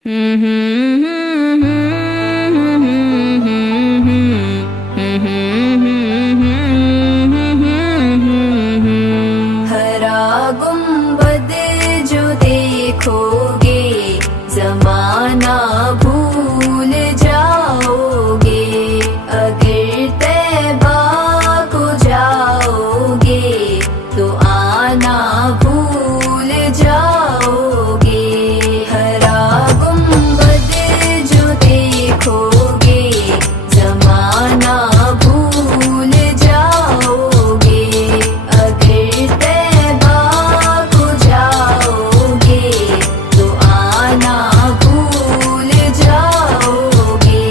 हरा गुंबद जो देखोगे जमाना भूल जाओगे, अगर तैबा को जाओगे तो आना भूल जाओगे। हरा गुंबद जो देखोगे जमाना भूल जाओगे, अगर तैबा को जाओगे तो आना भूल जाओगे।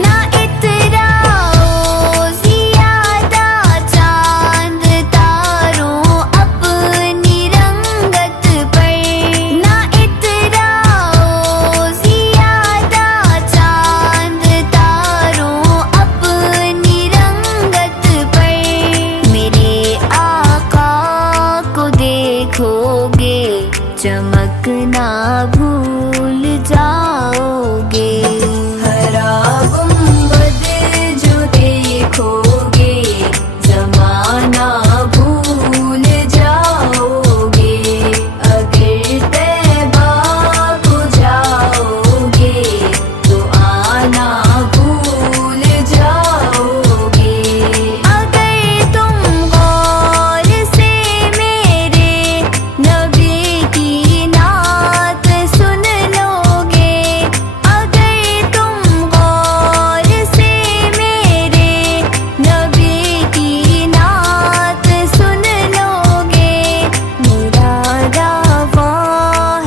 ना इतराओ ज़ियादा चांद तारों अपनी रंगत पर, ना इतराओ ज़ियादा चांद तारों अपनी रंगत पर। मेरे आका को देखोगे चमकना भूल जाओगे। हरा गुंबद जो देखोगे जमाना भूल जाओगे, अगर तैबा को जाओगे तो आना भूल जाओगे। अगर तुम गौर से मेरे नबी की नात सुन लोगे, अगर तुम गौर से मेरे नबी की नात सुन लोगे, मेरा दावा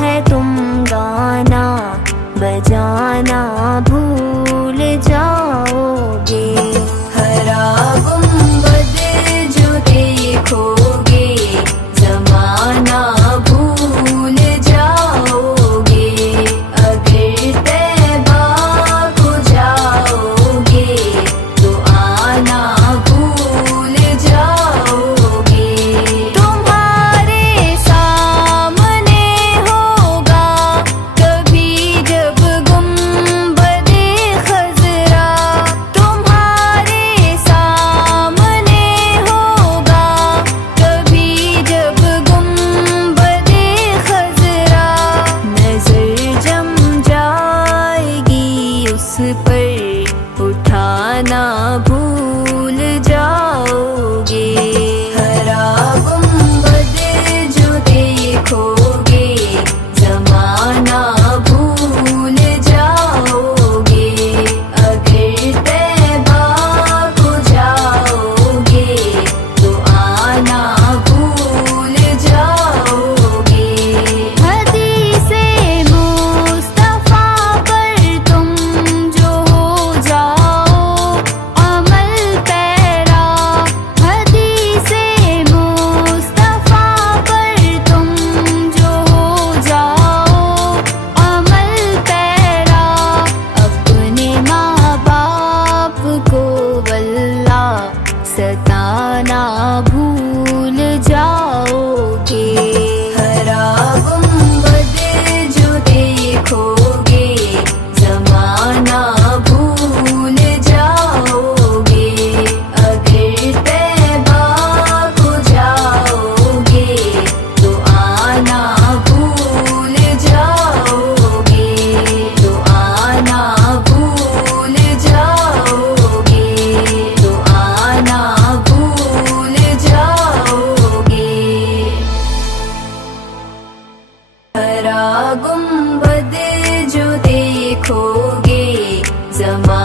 है तुम गाना बजाना भूल जाओगे। हरा गुंबद जो देखोगे जमाना भूल जाओगे, अगर तैबा को जाओगे तो आना भूल जाओगे। तुम्हारे सामने होगा कभी जब गुंबद खजरा, तुम्हारे सामने होगा कभी जब गुंबद खजरा। नजर जम जाएगी उस पर उठाना भूल जाओगे। हरा गुंबद जो देखोगे जमाना भूल जाओगे, अगर तैबा को जाओगे तो आना भूल जाओगे। हदीसे मुस्तफा पर तुम जो हो जाओ अमल पैरा, हदीसे मुस्तफा पर तुम जो हो जाओ अमल पैरा। अपने माँ बाप को वल्लाह सताना भूल जाओगे। हरा गुंबद जो देखोगे जमाना भूल जाओगे, अगर तैबा को जाओगे तो आना भूल जाओगे, तो आना भूल जाओगे, तो आना भूल जाओगे। हरा गुंबद जो देखोगे जमा